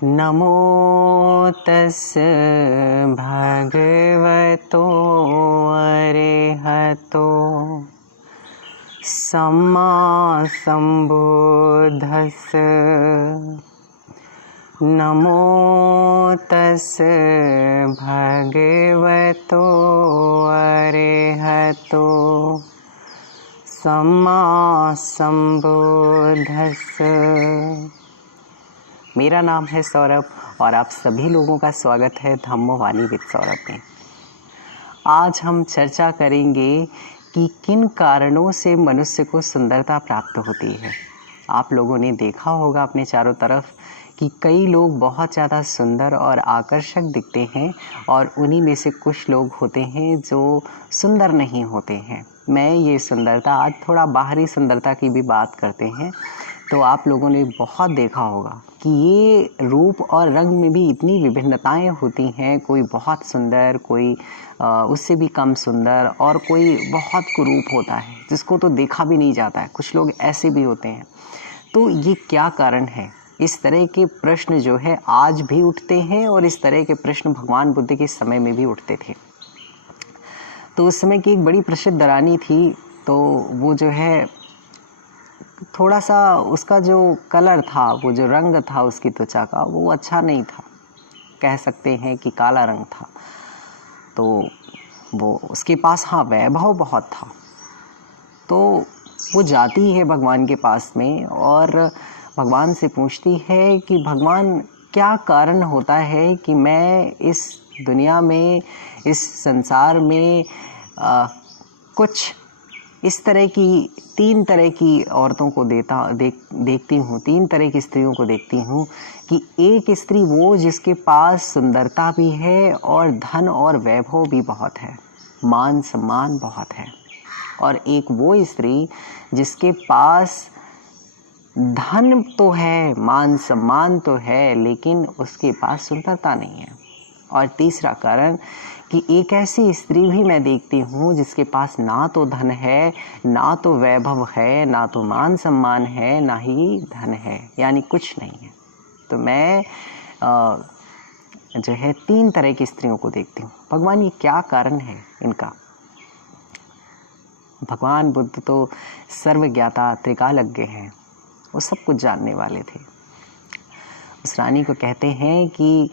नमो तस् भगवतो अरहतो सम्मा सम्बुद्धस्स। नमो तस् भगवतो अरहतो सम्मा सम्बुद्धस्स। मेरा नाम है सौरभ और आप सभी लोगों का स्वागत है धम्मवाणी विद सौरभ में। आज हम चर्चा करेंगे कि किन कारणों से मनुष्य को सुंदरता प्राप्त होती है। आप लोगों ने देखा होगा अपने चारों तरफ कि कई लोग बहुत ज़्यादा सुंदर और आकर्षक दिखते हैं और उन्हीं में से कुछ लोग होते हैं जो सुंदर नहीं होते हैं। मैं ये सुंदरता आज थोड़ा बाहरी सुंदरता की भी बात करते हैं। तो आप लोगों ने बहुत देखा होगा कि ये रूप और रंग में भी इतनी विभिन्नताएं होती हैं। कोई बहुत सुंदर, कोई उससे भी कम सुंदर और कोई बहुत कुरूप होता है जिसको तो देखा भी नहीं जाता है। कुछ लोग ऐसे भी होते हैं। तो ये क्या कारण है? इस तरह के प्रश्न जो है आज भी उठते हैं और इस तरह के प्रश्न भगवान बुद्ध के समय में भी उठते थे। तो उस समय की एक बड़ी प्रसिद्ध रानी थी। तो वो जो है थोड़ा सा उसका जो कलर था, वो जो रंग था उसकी त्वचा का, वो अच्छा नहीं था। कह सकते हैं कि काला रंग था। तो वो उसके पास वैभव बहुत था। तो वो जाती है भगवान के पास में और भगवान से पूछती है कि भगवान, क्या कारण होता है कि मैं इस दुनिया में, इस संसार में कुछ इस तरह की 3 तरह की औरतों को देखती हूँ, 3 तरह की स्त्रियों को देखती हूँ कि एक स्त्री वो जिसके पास सुंदरता भी है और धन और वैभव भी बहुत है, मान सम्मान बहुत है, और एक वो स्त्री जिसके पास धन तो है, मान सम्मान तो है, लेकिन उसके पास सुंदरता नहीं है। और तीसरा कारण कि एक ऐसी स्त्री भी मैं देखती हूँ जिसके पास ना तो धन है, ना तो वैभव है, ना तो मान सम्मान है, ना ही धन है, यानी कुछ नहीं है। तो मैं जो है 3 तरह की स्त्रियों को देखती हूँ। भगवान, ये क्या कारण है इनका? भगवान बुद्ध तो सर्वज्ञाता त्रिकालज्ञ हैं, वो सब कुछ जानने वाले थे। उस रानी को कहते हैं कि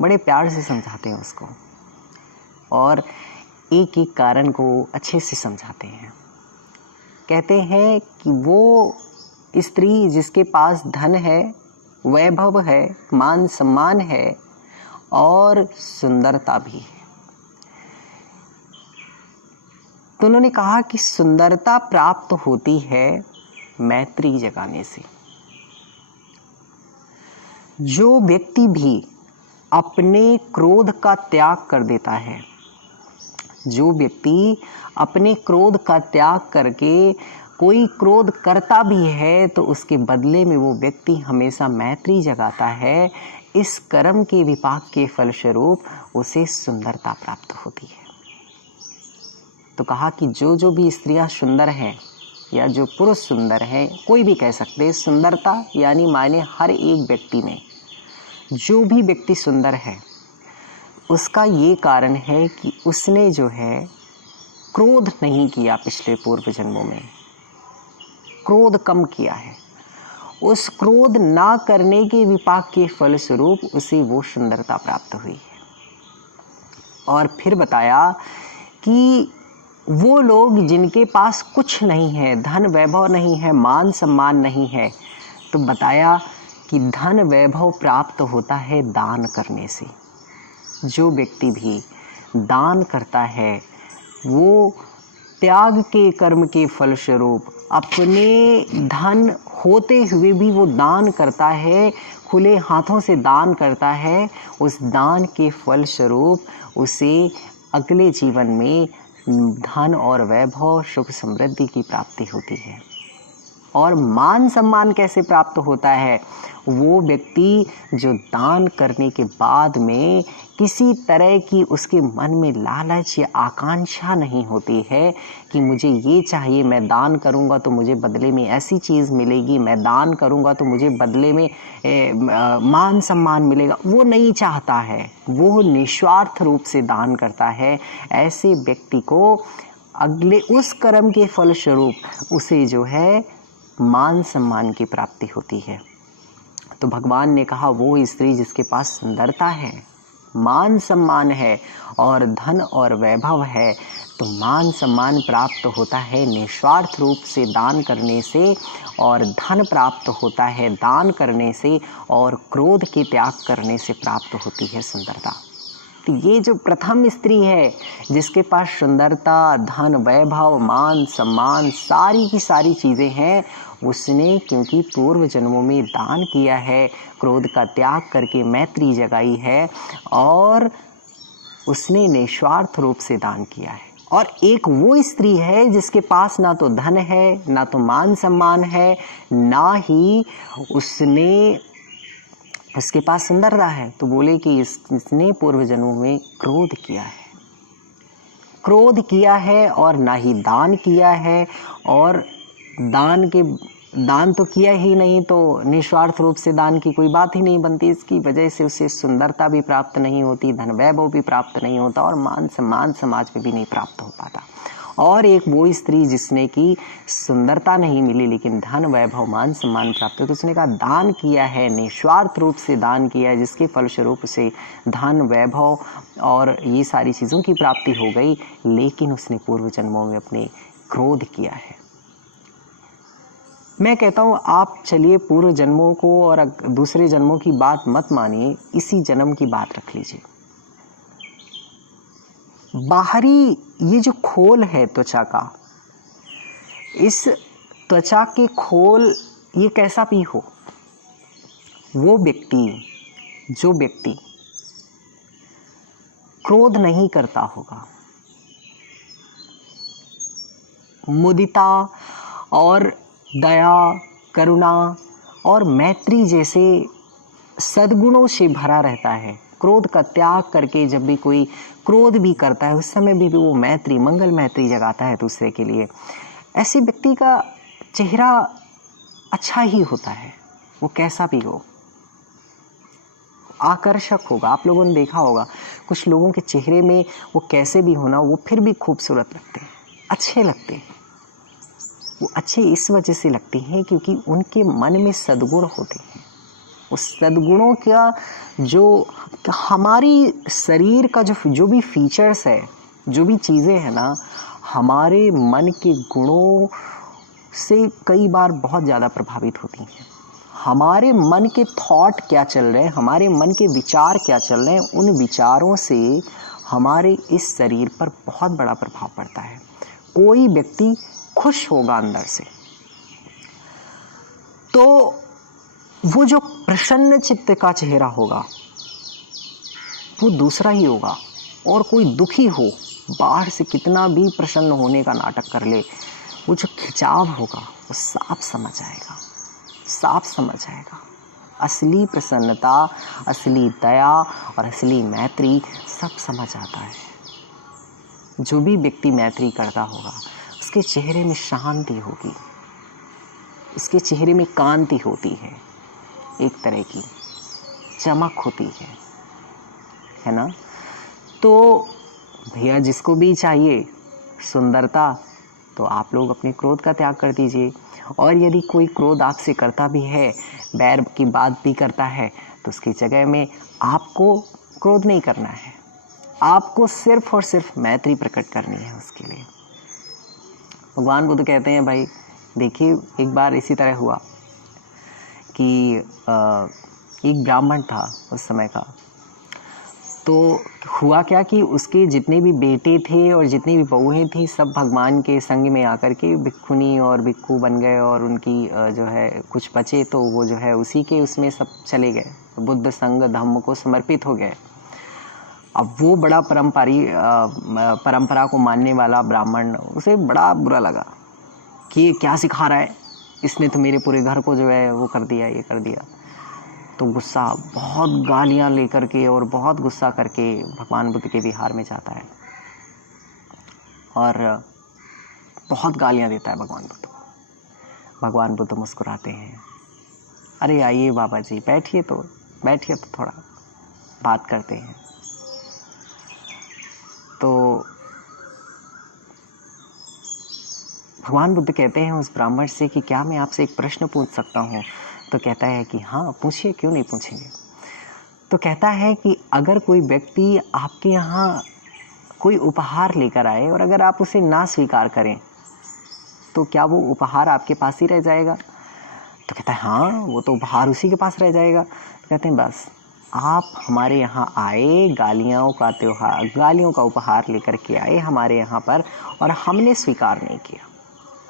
बड़े प्यार से समझाते हैं उसको और एक एक कारण को अच्छे से समझाते हैं। कहते हैं कि वो स्त्री जिसके पास धन है, वैभव है, मान सम्मान है और सुंदरता भी है। तो उन्होंने कहा कि सुंदरता प्राप्त होती है मैत्री जगाने से। जो व्यक्ति भी अपने क्रोध का त्याग कर देता है, जो व्यक्ति अपने क्रोध का त्याग करके कोई क्रोध करता भी है तो उसके बदले में वो व्यक्ति हमेशा मैत्री जगाता है। इस कर्म के विपाक के फलस्वरूप उसे सुंदरता प्राप्त होती है। तो कहा कि जो भी स्त्रियां सुंदर हैं या जो पुरुष सुंदर हैं, कोई भी कह सकते हैं, सुंदरता यानी मायने हर एक व्यक्ति में जो भी व्यक्ति सुंदर है उसका ये कारण है कि उसने जो है क्रोध नहीं किया। पिछले पूर्व जन्मों में क्रोध कम किया है। उस क्रोध ना करने के विपाक के फलस्वरूप उसे वो सुंदरता प्राप्त हुई है। और फिर बताया कि वो लोग जिनके पास कुछ नहीं है, धन वैभव नहीं है, मान सम्मान नहीं है, तो बताया कि धन वैभव प्राप्त होता है दान करने से। जो व्यक्ति भी दान करता है वो त्याग के कर्म के फलस्वरूप अपने धन होते हुए भी वो दान करता है, खुले हाथों से दान करता है। उस दान के फलस्वरूप उसे अगले जीवन में धन और वैभव, सुख समृद्धि की प्राप्ति होती है। और मान सम्मान कैसे प्राप्त होता है? वो व्यक्ति जो दान करने के बाद में किसी तरह की उसके मन में लालच या आकांक्षा नहीं होती है कि मुझे ये चाहिए, मैं दान करूँगा तो मुझे बदले में ऐसी चीज़ मिलेगी, मैं दान करूँगा तो मुझे बदले में मान सम्मान मिलेगा, वो नहीं चाहता है। वो निस्वार्थ रूप से दान करता है। ऐसे व्यक्ति को अगले उस कर्म के फलस्वरूप उसे जो है मान सम्मान की प्राप्ति होती है। तो भगवान ने कहा वो स्त्री जिसके पास सुंदरता है, मान सम्मान है और धन और वैभव है, तो मान सम्मान प्राप्त होता है निस्वार्थ रूप से दान करने से, और धन प्राप्त होता है दान करने से, और क्रोध के त्याग करने से प्राप्त होती है सुंदरता। तो ये जो प्रथम स्त्री है जिसके पास सुंदरता, धन, वैभव, मान सम्मान सारी की सारी चीज़ें हैं, उसने क्योंकि पूर्व जन्मों में दान किया है, क्रोध का त्याग करके मैत्री जगाई है, और उसने निस्वार्थ रूप से दान किया है। और एक वो स्त्री है जिसके पास ना तो धन है, ना तो मान सम्मान है, ना ही उसके पास सुंदरता है, तो बोले कि इसने पूर्व जन्मों में क्रोध किया है, क्रोध किया है, और ना ही दान किया है, और दान तो किया ही नहीं, तो निस्वार्थ रूप से दान की कोई बात ही नहीं बनती। इसकी वजह से उसे सुंदरता भी प्राप्त नहीं होती, धन वैभव भी प्राप्त नहीं होता, और मान सम्मान समाज में भी नहीं प्राप्त हो पाता। और एक वो स्त्री जिसने की सुंदरता नहीं मिली लेकिन धन वैभव मान सम्मान प्राप्त हो, तो उसने कहा दान किया है, निस्वार्थ रूप से दान किया है, जिसके फलस्वरूप उसे धन वैभव और ये सारी चीज़ों की प्राप्ति हो गई, लेकिन उसने पूर्व जन्मों में अपने क्रोध किया है। मैं कहता हूँ आप चलिए पूर्व जन्मों को और दूसरे जन्मों की बात मत मानिए, इसी जन्म की बात रख लीजिए। बाहरी ये जो खोल है त्वचा का, इस त्वचा के खोल ये कैसा भी हो, वो जो व्यक्ति क्रोध नहीं करता होगा, मुदिता और दया, करुणा और मैत्री जैसे सद्गुणों से भरा रहता है, क्रोध का त्याग करके जब भी कोई क्रोध भी करता है उस समय भी वो मैत्री, मंगल मैत्री जगाता है दूसरे के लिए, ऐसे व्यक्ति का चेहरा अच्छा ही होता है, वो कैसा भी हो आकर्षक होगा। आप लोगों ने देखा होगा कुछ लोगों के चेहरे में वो कैसे भी होना, वो फिर भी खूबसूरत लगते हैं, अच्छे लगते हैं। वो अच्छे इस वजह से लगते हैं क्योंकि उनके मन में सद्गुण होते हैं। उस सद्गुणों का जो हमारी शरीर का जो भी फीचर्स है, जो भी चीज़ें हैं ना, हमारे मन के गुणों से कई बार बहुत ज़्यादा प्रभावित होती हैं। हमारे मन के थॉट क्या चल रहे हैं, हमारे मन के विचार क्या चल रहे हैं, उन विचारों से हमारे इस शरीर पर बहुत बड़ा प्रभाव पड़ता है। कोई व्यक्ति खुश होगा अंदर से तो वो जो प्रसन्न चित्त का चेहरा होगा वो दूसरा ही होगा, और कोई दुखी हो, बाहर से कितना भी प्रसन्न होने का नाटक कर ले, वो जो खिंचाव होगा वो साफ समझ आएगा। असली प्रसन्नता, असली दया और असली मैत्री सब समझ आता है। जो भी व्यक्ति मैत्री करता होगा उसके चेहरे में शांति होगी, उसके चेहरे में कांति होती है, एक तरह की चमक होती है ना। तो भैया जिसको भी चाहिए सुंदरता, तो आप लोग अपने क्रोध का त्याग कर दीजिए। और यदि कोई क्रोध आपसे करता भी है, बैर की बात भी करता है, तो उसकी जगह में आपको क्रोध नहीं करना है, आपको सिर्फ और सिर्फ मैत्री प्रकट करनी है उसके लिए। भगवान बुद्ध कहते हैं भाई देखिए, एक बार इसी तरह हुआ कि एक ब्राह्मण था उस समय का। तो हुआ क्या कि उसके जितने भी बेटे थे और जितनी भी बहुएं थी सब भगवान के संग में आकर के भिक्षुनी और भिक्षु बन गए, और उनकी जो है कुछ बचे तो वो जो है उसी के उसमें सब चले गए, बुद्ध संग धम्म को समर्पित हो गए। अब वो बड़ा परंपरा को मानने वाला ब्राह्मण, उसे बड़ा बुरा लगा कि ये क्या सिखा रहा है, इसने तो मेरे पूरे घर को जो है वो कर दिया, ये कर दिया। तो गुस्सा, बहुत गालियाँ लेकर के और बहुत गुस्सा करके भगवान बुद्ध के विहार में जाता है और बहुत गालियाँ देता है भगवान बुद्ध को। भगवान बुद्ध मुस्कुराते हैं, अरे आइए बाबा जी, बैठिए तो थोड़ा बात करते हैं। तो भगवान बुद्ध कहते हैं उस ब्राह्मण से कि क्या मैं आपसे एक प्रश्न पूछ सकता हूँ? तो कहता है कि हाँ पूछिए, क्यों नहीं पूछेंगे। तो कहता है कि अगर कोई व्यक्ति आपके यहाँ कोई उपहार लेकर आए और अगर आप उसे ना स्वीकार करें तो क्या वो उपहार आपके पास ही रह जाएगा? तो कहता है हाँ, वो तो उपहार उसी के पास रह जाएगा। तो कहते हैं बस आप हमारे यहाँ आए, गालियों का उपहार लेकर के आए हमारे यहाँ पर और हमने स्वीकार नहीं किया।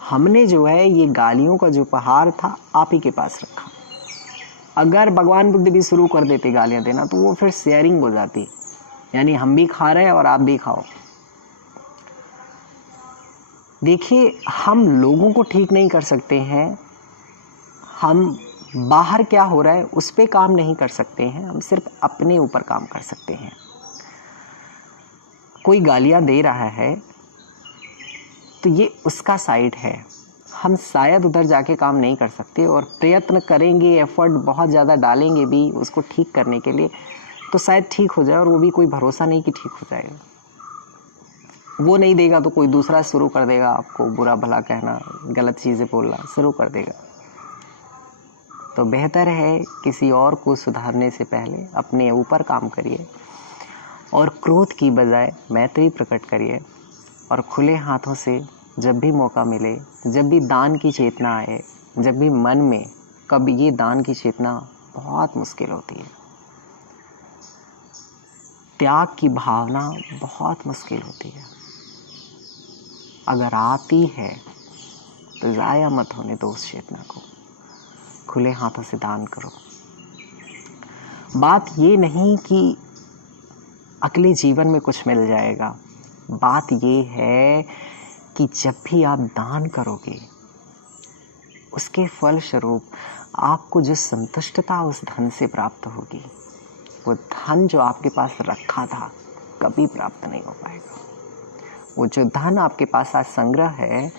हमने जो है ये गालियों का जो उपहार था आप ही के पास रखा। अगर भगवान बुद्ध भी शुरू कर देते गालियाँ देना तो वो फिर शेयरिंग हो जाती, यानी हम भी खा रहे हैं और आप भी खाओ। देखिए, हम लोगों को ठीक नहीं कर सकते हैं, हम बाहर क्या हो रहा है उस पे काम नहीं कर सकते हैं, हम सिर्फ अपने ऊपर काम कर सकते हैं। कोई गालियाँ दे रहा है तो ये उसका साइड है, हम शायद उधर जाके काम नहीं कर सकते और प्रयत्न करेंगे, एफर्ट बहुत ज़्यादा डालेंगे भी उसको ठीक करने के लिए तो शायद ठीक हो जाए, और वो भी कोई भरोसा नहीं कि ठीक हो जाएगा। वो नहीं देगा तो कोई दूसरा शुरू कर देगा आपको बुरा भला कहना, गलत चीज़ें बोलना शुरू कर देगा। तो बेहतर है किसी और को सुधारने से पहले अपने ऊपर काम करिए और क्रोध की बजाय मैत्री प्रकट करिए और खुले हाथों से जब भी मौका मिले, जब भी दान की चेतना आए, जब भी मन में कभी ये दान की चेतना बहुत मुश्किल होती है, त्याग की भावना बहुत मुश्किल होती है, अगर आती है तो ज़ाया मत होने दो उस चेतना को, खुले हाथों से दान करो। बात ये नहीं कि अगले जीवन में कुछ मिल जाएगा, बात ये है कि जब भी आप दान करोगे उसके फलस्वरूप आपको जो संतुष्टता उस धन से प्राप्त होगी, वो धन जो आपके पास रखा था कभी प्राप्त नहीं हो पाएगा। वो जो धन आपके पास आज संग्रह है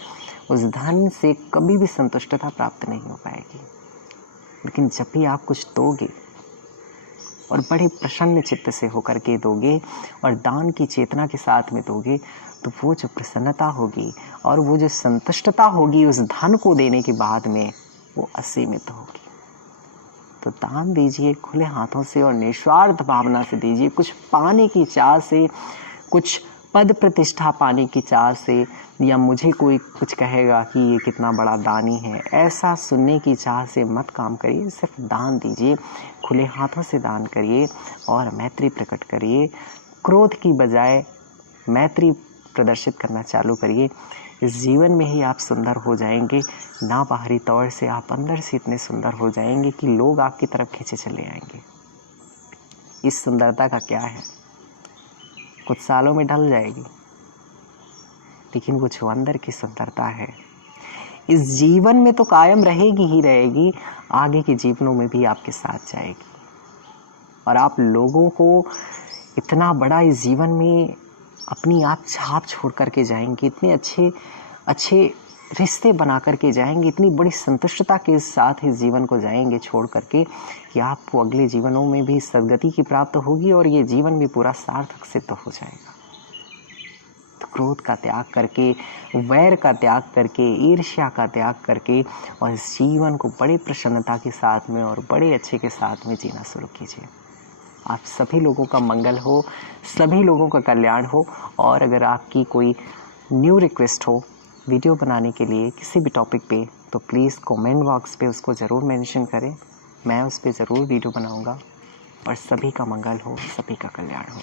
उस धन से कभी भी संतुष्टता प्राप्त नहीं हो पाएगी। लेकिन जब भी आप कुछ दोगे और बड़े प्रसन्न चित्त से होकर के दोगे और दान की चेतना के साथ में दोगे तो वो जो प्रसन्नता होगी और वो जो संतुष्टता होगी उस धन को देने के बाद में वो असीमित होगी। तो दान दीजिए खुले हाथों से और निस्वार्थ भावना से दीजिए, कुछ पाने की चाह से, कुछ पद प्रतिष्ठा पाने की चाह से, या मुझे कोई कुछ कहेगा कि ये कितना बड़ा दानी है, ऐसा सुनने की चाह से मत काम करिए। सिर्फ दान दीजिए, खुले हाथों से दान करिए और मैत्री प्रकट करिए। क्रोध की बजाय मैत्री प्रदर्शित करना चालू करिए। इस जीवन में ही आप सुंदर हो जाएंगे, ना बाहरी तौर से, आप अंदर से इतने सुंदर हो जाएंगे कि लोग आपकी तरफ खींचे चले आएंगे। इस सुंदरता का क्या है, कुछ सालों में ढल जाएगी, लेकिन वो जो अंदर की सुंदरता है इस जीवन में तो कायम रहेगी ही रहेगी, आगे के जीवनों में भी आपके साथ जाएगी और आप लोगों को इतना बड़ा इस जीवन में अपनी आप छाप छोड़ करके जाएंगे, इतने अच्छे अच्छे रिश्ते बना करके जाएंगे, इतनी बड़ी संतुष्टता के साथ इस जीवन को जाएंगे छोड़ करके कि आपको अगले जीवनों में भी सद्गति की प्राप्त होगी और ये जीवन भी पूरा सार्थक सिद्ध हो जाएगा। तो क्रोध का त्याग करके, वैर का त्याग करके, ईर्ष्या का त्याग करके और इस जीवन को बड़े प्रसन्नता के साथ में और बड़े अच्छे के साथ में जीना शुरू कीजिए। आप सभी लोगों का मंगल हो, सभी लोगों का कल्याण हो। और अगर आपकी कोई न्यू रिक्वेस्ट हो वीडियो बनाने के लिए किसी भी टॉपिक पे, तो प्लीज़ कमेंट बॉक्स पे उसको ज़रूर मेंशन करें, मैं उस पर ज़रूर वीडियो बनाऊंगा। और सभी का मंगल हो, सभी का कल्याण हो।